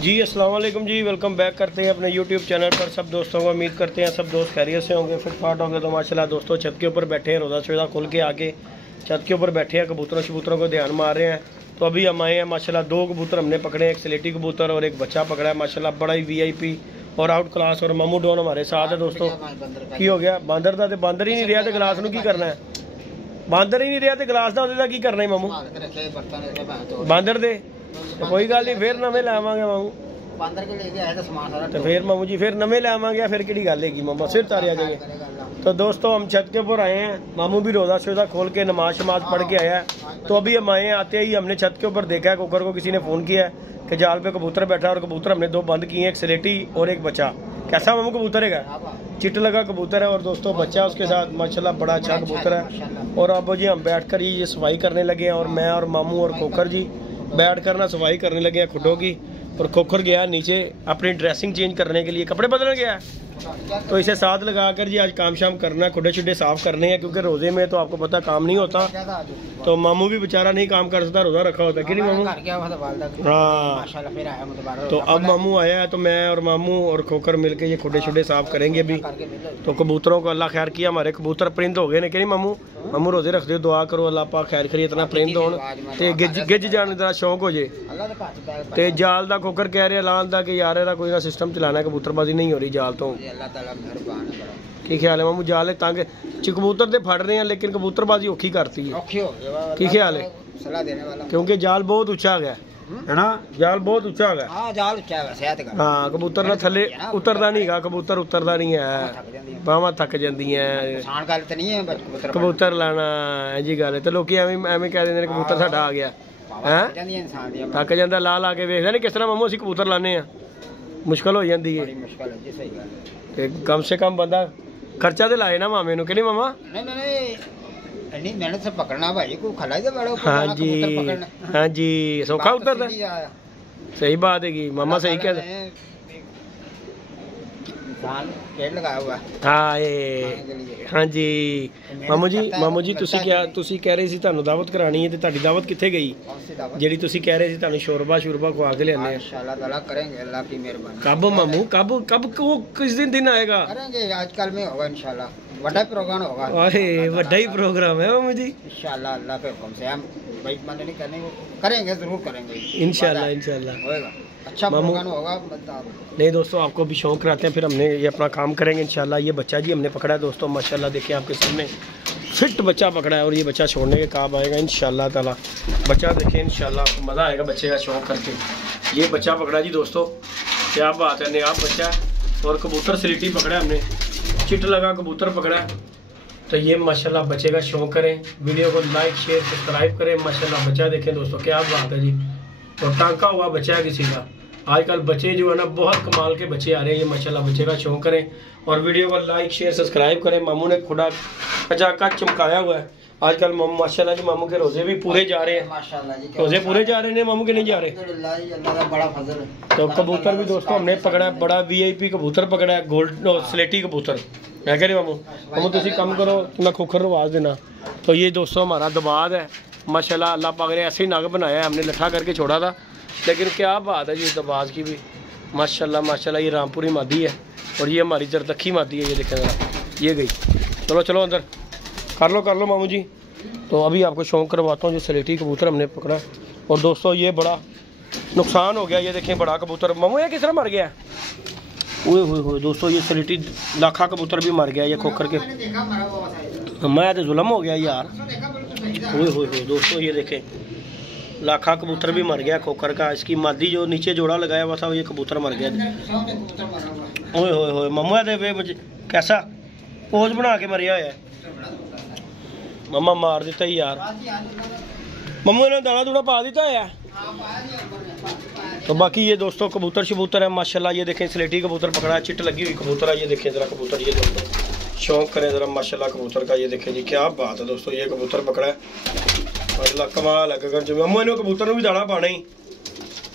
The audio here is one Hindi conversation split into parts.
जी अस्सलाम वालेकुम जी, वेलकम बैक करते हैं अपने यूट्यूब चैनल पर सब दोस्तों को। उम्मीद करते हैं सब दोस्त खैरियत से होंगे, फिटफाट होंगे। तो माशाल्लाह दोस्तों छत के ऊपर बैठे हैं, रोज़ा शोज़ा खोल के आके छत के ऊपर बैठे हैं, कबूतरों शबूतरों को ध्यान मार रहे हैं। तो अभी हम आए हैं माशाल्लाह, 2 कबूतर हमने पकड़े हैं, एक स्लेटी कबूतर और एक बच्चा पकड़ा है माशाल्लाह, बड़ा ही VIP और आउट क्लास। और मामू डॉन हमारे साथ है दोस्तों। की हो गया बांदर का? तो बांदर ही नहीं रहा तो गिलास में की करना है? बांदर ही नहीं रहा तो गिलास का ਉਹਦਾ ਕੀ करना है मामू? बांदर दे कोई गल नहीं, फिर नवे लावांगे मामू। बांदर के लेके आए तो सामान सारा तो फिर मामू जी फिर नवे लावांगे, फिर की गल है मामा, सिर तारिया जाएंगे। तो दोस्तों हम छत के ऊपर आए हैं, मामू भी रोज़ा शोज़ा खोल के नमाज शमाज पढ़ के आया है। तो अभी हम आए हैं, आते ही हमने छत के ऊपर देखा है कुकर को किसी ने फ़ोन किया है कि जाल पे कबूतर बैठा है। और कबूतर हमने 2 बंद किए हैं, एक स्लेटी और एक बच्चा। कैसा मामू कबूतर है? चिट लगा कबूतर है और दोस्तों बच्चा उसके साथ माशाल्लाह बड़ा अच्छा कबूतर है। और अब जी हम बैठ कर ये सफाई करने लगे हैं, और मैं और मामू और खोखर जी बैठ कर ना सफाई करने लगे हैं खुडों की। और खोखर गया नीचे अपनी ड्रेसिंग चेंज करने के लिए, कपड़े बदलने गया है। तो इसे साथ लगा कर जी आज काम शाम करना है, खुडे शुडे साफ करने हैं, क्योंकि रोज़े में तो आपको पता काम नहीं होता। तो मामू भी बेचारा नहीं काम कर सकता, रोज़ा रखा होता है कि नहीं मामू? हाँ। तो अब मामू आया है, तो मैं और मामू और खोखर मिलके ये खुडे शुडे साफ करेंगे अभी। तो कबूतरों को अल्लाह खैर किया, हमारे कबूतर परिंद हो गए ने कि नहीं मामू? मामू रोज़े रखते हो, दुआ करो अल्लाह पाक खैर करिए, इतना परिंद हो गिज जाने का शौक हो जाए। तो जाल का खोखर कह रहे लाल का कि यार ਇਹਦਾ कोई ना सिस्टम चलाना है, कबूतरबाजी नहीं हो रही जाल तो। की ख्याल है मामू? जाल तंग कबूतर तो फड़ रहे हैं, लेकिन कबूतरबाजी औखी करती है। की ख्याल है? क्योंकि जाल बहुत ऊंचा गया है ना, जाल बहुत ऊंचा गया। हाँ कबूतर ना थले उतरदा नहीं गा, कबूतर उतरदा नहीं है, बावां थक जांदियां। कबूतर लाना जी गल है। तो लोग एवं कह देंगे कबूतर साडा आ गया है, थक जाता ला ला के। वेखदा नहीं किस तरह मामू असीं कबूतर लाने आ, मुश्किल हो जाती है। कम से कम बंदा खर्चा तो लाए ना मामे नूं कि नहीं मामा? नहीं मेहनत से पकड़ना भाई, को खलाई दे बड़ो। हाँ जी हाँ जी, सौखा उतरता। सही बात है कि मामा सही कह रहे। हाँ ये हाँ जी मामू जी तुसी कह रहे सी तुहानू दावत करानी है, तो तुहाडी दावत कित्थे गई जेड़ी तुसी कह रहे सी तुहानू शोरबा खवा के लियाने? इंशाल्लाह ताला करेंगे, अल्लाह की मेहरबानी। कब मामू कब किस दिन आएगा? करेंगे आजकल में होगा इंशाल्लाह, बड़ा प्रोग्राम होगा। अरे बड़ा ही प्रोग्राम है मामू जी। इंशाल्लाह अल्लाह के हुक्म से हम भाई बंद नहीं करने को करेंगे, जरूर करेंगे इंशाल्लाह होगा, अच्छा प्रोग्राम होगा। नहीं दोस्तों आपको भी शौक कराते हैं, फिर हमने ये अपना काम करेंगे इंशाल्लाह। ये बच्चा जी हमने पकड़ा है दोस्तों माशाल्लाह, देखिए आपके सामने फिट बच्चा पकड़ा है, और ये बच्चा छोड़ने के काम आएगा इंशाल्लाह ताला। बच्चा देखिए इंशाल्लाह आपको मज़ा आएगा बच्चे का शौक करके। ये बच्चा पकड़ा जी दोस्तों, क्या बात है, नया बच्चा। और कबूतर स्लेटी पकड़ा है हमने, चिट लगा कबूतर पकड़ा है। तो ये माशाल्लाह बच्चे का शौक करें, वीडियो को लाइक शेयर सब्सक्राइब करें। माशाल्लाह बच्चा देखें दोस्तों, क्या बात है जी। और टांका हुआ बच्चा है किसी का। आजकल बच्चे जो है ना बहुत कमाल के बच्चे आ रहे हैं। ये माशाल्लाह बच्चे का शौक करें और वीडियो को लाइक शेयर सब्सक्राइब करें। मामू ने खुदा कचाकच चमकाया हुआ है आजकल मामू माशाल्लाह जी। मामू के रोजे भी पूरे जा रहे हैं माशाल्लाह जी, रोजे पूरे जा रहे हैं मामू के नहीं जा रहे? तो कबूतर भी दोस्तों हमने पकड़ा है, बड़ा VIP कबूतर पकड़ा है, गोल्ड स्लेटी कबूतर है कह रहे मामू? मामू तुम कम करो, मैं खोखर आवाज़ देना। तो ये दोस्तों हमारा दबाद है माशाल्लाह, अल्लाह पाक ने ऐसे ही नग बनाया है, हमने लट्ठा करके छोड़ा था। लेकिन क्या बात है जी दबाज की भी माशाल्लाह माशाल्लाह। ये रामपुरी मादी है और ये हमारी जरदखी मादी है। ये देखें जरा, ये गई। चलो चलो अंदर कर लो मामू जी। तो अभी आपको शौक करवाता हूँ, जो स्लेटी कबूतर हमने पकड़ा। और दोस्तों ये बड़ा नुकसान हो गया, ये देखें बड़ा कबूतर मामू ये किस तरह मर गया? ओए दोस्तों ये स्लेटी लाखा कबूतर भी मर गया ये खोखर के। मैं तो जुल्म हो गया यार। ओए दोस्तों ये देखें लाखा कबूतर भी मर गया खोखर का। इसकी मादी जो नीचे जोड़ा लगाया हुआ था ये कबूतर मर गया। ओए मामू दे कैसा पोज बना के मरिया है मामा, मार दिता ही यार। मम्मू ने दाना दूना पा दिता है। तो बाकी ये दोस्तों कबूतर शबूतर है माशाल्लाह। ये देखें स्लेटी कबूतर पकड़ा है, चिट लगी हुई कबूतर है। ये देखें ज़रा कबूतर, ये दोस्तों शौक करें ज़रा माशाल्लाह कबूतर का। ये देखें जी क्या बात है दोस्तों, ये कबूतर पकड़ा है माशाल्लाह, कमाल है गगन जो। मम्मू इन्होंने कबूतर में भी दाना पाना ही।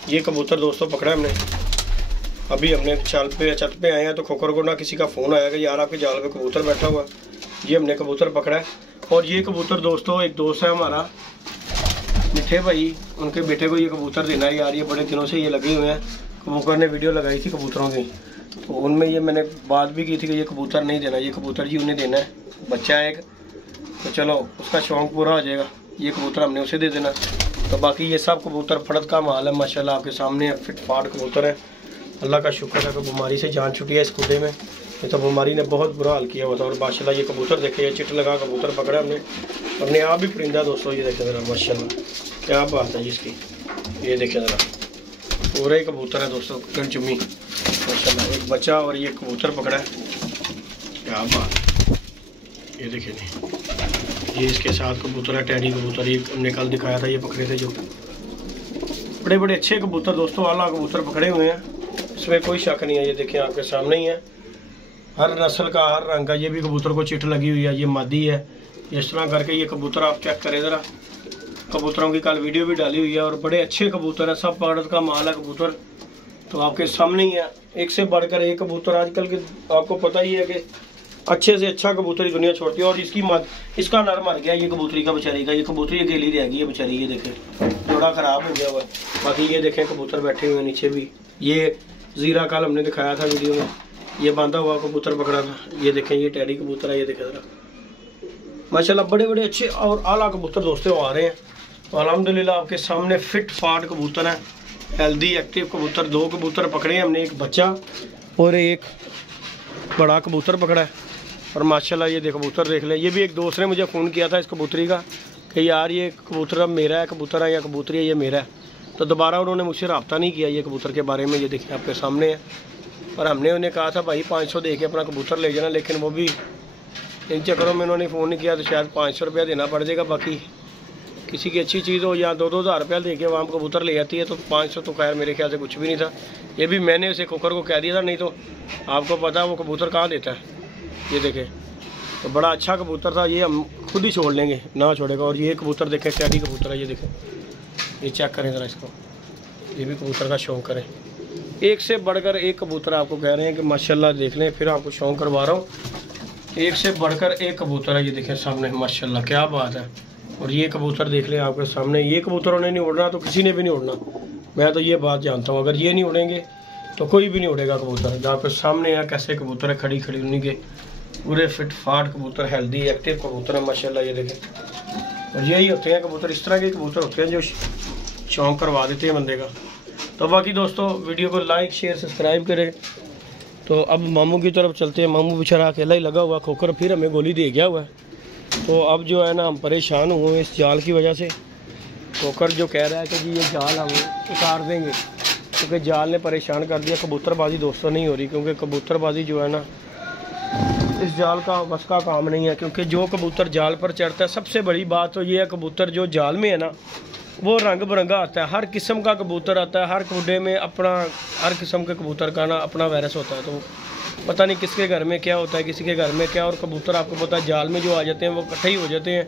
ये कबूतर दोस्तों पकड़ा है हमने। अभी हमने छत पे आए हैं तो खोखर को ना किसी का फ़ोन आया कि यार आपके जाल पे कबूतर बैठा हुआ। ये हमने कबूतर पकड़ा है। और ये कबूतर दोस्तों एक दोस्त है हमारा मिठे भाई, उनके बेटे को ये कबूतर देना है यार। ये बड़े दिनों से ये लगे हुए हैं कबूतर ने वीडियो लगाई थी कबूतरों की, तो उनमें ये मैंने बात भी की थी कि ये कबूतर नहीं देना, ये कबूतर जी उन्हें देना है, बच्चा है एक, तो चलो उसका शौक़ पूरा हो जाएगा, ये कबूतर हमने उसे दे देना। तो बाकी ये सब कबूतर फड़त का माल है माशाल्लाह, आपके सामने फिट फाट कबूतर है। अल्लाह का शुक्र है कि बीमारी से जान छुटी है इस खुडे में, ये तो बीमारी ने बहुत बुरा हाल किया हुआ था। और माशाल्लाह ये कबूतर देखे, ये चिट लगा कबूतर पकड़ा हमने, अपने आप भी परिंदा दोस्तों, ये देखे ज़रा माशाल्लाह क्या बात है जी इसकी, ये देखे ज़रा पूरे ही कबूतर है दोस्तों, गनचुमी माशाल्लाह, एक बच्चा और ये कबूतर पकड़ा है, क्या बात, ये देखे नहीं, ये इसके साथ कबूतर है टैडी कबूतर, ये हमने कल दिखाया था, ये पकड़े थे जो बड़े बड़े अच्छे कबूतर दोस्तों, आला कबूतर पकड़े हुए हैं, इसमें कोई शक नहीं है। ये देखें आपके सामने ही है, हर नस्ल का हर रंग का, ये भी कबूतर को चिट लगी हुई है, ये मादी है, इस तरह करके ये कबूतर आप चेक करें ज़रा, कबूतरों की कल वीडियो भी डाली हुई है, और बड़े अच्छे कबूतर है, सब पार्ट का माल है कबूतर, तो आपके सामने ही है, एक से बढ़कर एक कबूतर। आजकल के आपको पता ही है कि अच्छे से अच्छा कबूतर ही दुनिया छोड़ती है, और इसका नर मर गया ये कबूतरी का बेचारी का, ये कबूतरी अकेली रह गई है बेचारी, ये देखें जोड़ा ख़राब हो गया हुआ है। बाकी ये देखें कबूतर बैठे हुए हैं नीचे भी, ये ज़ीरा कल हमने दिखाया था वीडियो में, ये बांधा हुआ कबूतर पकड़ा था, ये देखें ये टैडी कबूतर है, ये देखें ज़रा माशाल्लाह बड़े बड़े अच्छे और आला कबूतर दोस्तों आ रहे हैं। तो अल्हम्दुलिल्लाह आपके सामने फिट फाट कबूतर है, हेल्दी एक्टिव कबूतर, 2 कबूतर पकड़े हैं हमने, एक बच्चा और एक बड़ा कबूतर पकड़ा है। और माशाल्लाह ये कबूतर देख लें, ये भी एक दोस्त ने मुझे फ़ोन किया था इस कबूतरी का कि यार ये कबूतर अब मेरा है, कबूतर है या कबूतरी है ये मेरा है, तो दोबारा उन्होंने मुझसे रब्ता नहीं किया ये कबूतर के बारे में। ये देखिए आपके सामने है, और हमने उन्हें कहा था भाई 500 दे के अपना कबूतर ले जाना, लेकिन वो भी इन चक्करों में उन्होंने फ़ोन नहीं किया, तो शायद 500 रुपया देना पड़ जाएगा। बाकी किसी की अच्छी चीज़ हो या 2-2 हज़ार रुपया दे के वहाँ कबूतर ले जाती है, तो 500 तो खैर मेरे ख्याल से कुछ भी नहीं था। ये भी मैंने उसे कुकर को कह दिया था, नहीं तो आपको पता है वो कबूतर कहाँ देता है। ये देखें तो बड़ा अच्छा कबूतर था, ये हम खुद ही छोड़ लेंगे, ना छोड़ेगा। और ये कबूतर देखें टैडी कबूतर है, ये देखें, ये चेक करें ज़रा इसको, ये भी कबूतर का शौक़ करें, एक से बढ़कर एक कबूतर आपको कह रहे हैं कि माशाल्लाह देख लें, फिर आपको शौक़ करवा रहा हूँ, एक से बढ़कर एक कबूतर है, ये देखें सामने माशाल्लाह क्या बात है। और ये कबूतर देख लें आपके सामने, ये कबूतरों ने नहीं उड़ना तो किसी ने भी नहीं उड़ना, मैं तो ये बात जानता हूँ, अगर ये नहीं उड़ेंगे तो कोई भी नहीं उड़ेगा कबूतर। जो आपके सामने है कैसे कबूतर है, खड़ी खड़ी उन्हीं के पूरे फिट फाट कबूतर, हेल्दी एक्टिव कबूतर है माशाल्लाह, ये देखें। और यही होते हैं कबूतर, इस तरह के कबूतर होते हैं जो शौक़ करवा देते हैं बंदे का। तो बाकी दोस्तों वीडियो को लाइक शेयर सब्सक्राइब करें। तो अब मामू की तरफ चलते हैं, मामू बेचारा अकेला ही लगा हुआ, खोकर फिर हमें गोली दे गया हुआ है। तो अब जो है ना हम परेशान हुए इस जाल की वजह से। खोकर जो कह रहा है कि जी ये जाल हम उतार देंगे, क्योंकि जाल ने परेशान कर दिया। कबूतरबाजी दोस्तों नहीं हो रही, क्योंकि कबूतरबाजी जो है ना इस जाल का बस का काम नहीं है, क्योंकि जो कबूतर जाल पर चढ़ता है, सबसे बड़ी बात तो ये है कबूतर जो जाल में है ना वो रंग बिरंगा आता है, हर किस्म का कबूतर आता है, हर खुडे में अपना हर किस्म के कबूतर का ना अपना वायरस होता है। तो पता नहीं किसके घर में क्या होता है, किसी के घर में क्या। और कबूतर आपको पता है जाल में जो आ जाते हैं वो इकट्ठे ही हो जाते हैं,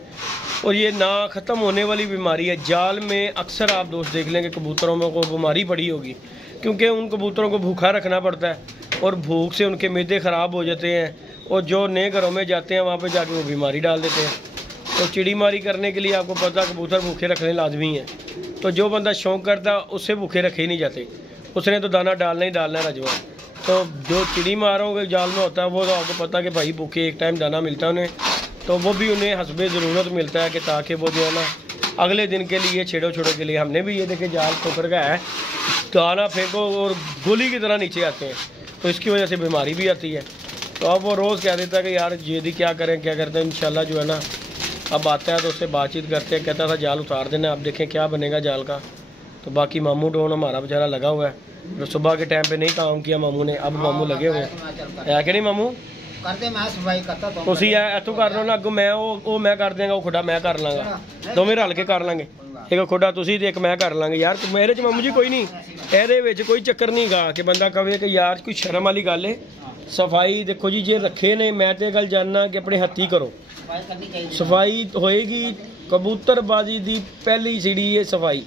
और ये ना ख़त्म होने वाली बीमारी है। जाल में अक्सर आप दोस्त देख लेंगे कबूतरों में को बीमारी पड़ी होगी, क्योंकि उन कबूतरों को भूखा रखना पड़ता है, और भूख से उनके मैदे ख़राब हो जाते हैं, और जो नए घरों में जाते हैं वहाँ पर जाके वो बीमारी डाल देते हैं। तो चिड़ी मारी करने के लिए आपको पता कबूतर भूखे रखने लाजमी है। तो जो बंदा शौक़ करता है उससे भूखे रखे ही नहीं जाते, उसने तो दाना डालना ही डालना है रजवा। तो जो चिड़ी मारोगे जाल में होता है वो तो आपको पता कि भाई भूखे एक टाइम दाना मिलता है उन्हें, तो वो भी उन्हें हस्बे ज़रूरत मिलता है कि ताकि वो जो है ना अगले दिन के लिए छेड़ो छोड़ो के लिए। हमने भी ये देखे जाल ठोकर का है, दाना फेंको और गोली की तरह नीचे आते हैं, तो इसकी वजह से बीमारी भी आती है। तो अब वो रोज़ कह देता है कि यार ये क्या करें क्या करते हैं। इंशाल्लाह जो है ना अब आता है तो उससे बातचीत करते हैं, कहता था जाल उतार देना, अब देखें क्या बनेगा जाल का। तो बाकी मामू डोन हमारा बेचारा लगा हुआ है, तो सुबह के टाइम पे नहीं काम किया मामू ने, अब मामू लगे हुए हैं। है कि नहीं मामू? करते मैं सफाई करता तो ਤੁਸੀਂ ਇੱਥੋਂ ਕਰ ਲਓ ਨਾ, ਅੱਗੋਂ ਮੈਂ ਉਹ ਮੈਂ ਕਰ ਦਿਆਂਗਾ, ਉਹ ਖੁੱਡਾ ਮੈਂ ਕਰ ਲਾਂਗਾ, ਦੋਵੇਂ ਰਲ ਕੇ ਕਰ ਲਾਂਗੇ। ਇੱਕ ਖੁੱਡਾ ਤੁਸੀਂ ਤੇ ਇੱਕ ਮੈਂ ਕਰ ਲਾਂਗੇ। ਯਾਰ ਮੇਰੇ ਚ ਮਾਮੂ ਜੀ ਕੋਈ ਨਹੀਂ, ਇਹਦੇ ਵਿੱਚ ਕੋਈ ਚੱਕਰ ਨਹੀਂ ਗਾ ਕਿ ਬੰਦਾ ਕਵੇ ਕਿ ਯਾਰ ਕੋਈ ਸ਼ਰਮ ਵਾਲੀ ਗੱਲ ਹੈ। ਸਫਾਈ ਦੇਖੋ ਜੀ, ਜੇ ਰੱਖੇ ਨੇ ਮੈਂ ਤੇ ਗੱਲ ਜਾਣਨਾ ਕਿ ਆਪਣੇ ਹੱਥੀ ਕਰੋ, ਸਫਾਈ ਹੋਏਗੀ। ਕਬੂਤਰਬਾਜੀ ਦੀ ਪਹਿਲੀ ਸੀੜੀ ਹੈ ਸਫਾਈ।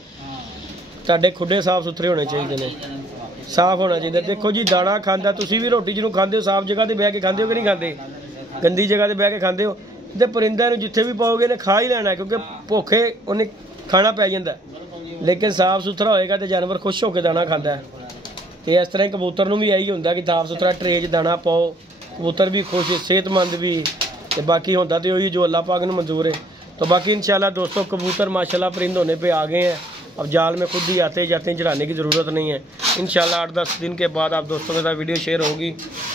ਤੁਹਾਡੇ ਖੁੱਡੇ ਸਾਫ਼ ਸੁਥਰੇ ਹੋਣੇ ਚਾਹੀਦੇ ਨੇ, ਸਾਫ਼ ਹੋਣਾ ਚਾਹੀਦਾ। ਦੇਖੋ ਜੀ ਦਾਣਾ ਖਾਂਦਾ, ਤੁਸੀਂ ਵੀ ਰੋਟੀ ਜਿਹਨੂੰ ਖਾਂਦੇ ਹੋ ਸਾਫ਼ ਜਗ੍ਹਾ ਤੇ ਬਹਿ ਕੇ ਖਾਂਦੇ ਹੋ ਕਿ ਨਹੀਂ ਖਾਂਦੇ? ਗੰਦੀ ਜਗ੍ਹਾ ਤੇ ਬਹਿ ਕੇ ਖਾਂਦੇ ਹੋ। ਤੇ ਪਰਿੰਦਾ ਨੂੰ ਜਿੱਥੇ ਵੀ ਪਾਓਗੇ ਨੇ ਖਾ ਹੀ ਲੈਣਾ, ਕਿਉਂਕਿ ਭੁੱਖੇ ਉਹਨੇ ਖਾਣਾ ਪੈ ਜਾਂਦਾ। ਲੇਕਿਨ ਸਾਫ਼ ਸੁਥਰਾ ਹੋਏਗਾ ਤੇ ਜਾਨਵਰ ਖੁਸ਼ ਹੋ ਕੇ ਦਾਣਾ ਖਾਂਦਾ ਹੈ। तो इस तरह कबूतर नूं भी यही होंदा कि साफ सुथरा ट्रे च दाना पाओ, कबूतर भी खुश, सेहतमंद भी, तो बाकी होता तो वही जो अल्लाह पाक ने मंजूर है। तो बाकी इंशाल्लाह दोस्तों कबूतर माशाल्लाह परिंद होने पे आ गए हैं। अब जाल में खुद ही आते जाते हैं, चढ़ाने की ज़रूरत नहीं है। इंशाल्लाह 8-10 दिन के बाद आप दोस्तों के साथ वीडियो शेयर होगी,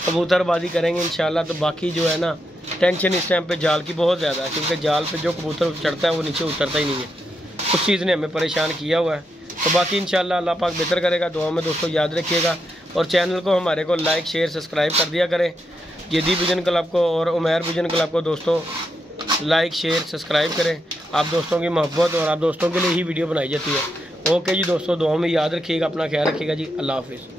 कबूतरबाजी करेंगे इंशाल्लाह। तो बाकी जो है ना टेंशन इस टाइम पे जाल की बहुत ज़्यादा है, क्योंकि जाल पे जो कबूतर चढ़ता है वो नीचे उतरता ही नहीं है। उस चीज़ ने हमें परेशान किया हुआ है। तो बाकी इंशाल्लाह अल्लाह पाक बेहतर करेगा। दुआ में दोस्तों याद रखिएगा, और चैनल को हमारे को लाइक शेयर सब्सक्राइब कर दिया करें। जेदी विजन क्लब को और उमैर विजन क्लब को दोस्तों लाइक शेयर सब्सक्राइब करें। आप दोस्तों की मोहब्बत और आप दोस्तों के लिए ही वीडियो बनाई जाती है। ओके जी दोस्तों, दुआ में याद रखिएगा, अपना ख्याल रखिएगा जी। अल्लाह हाफिज़।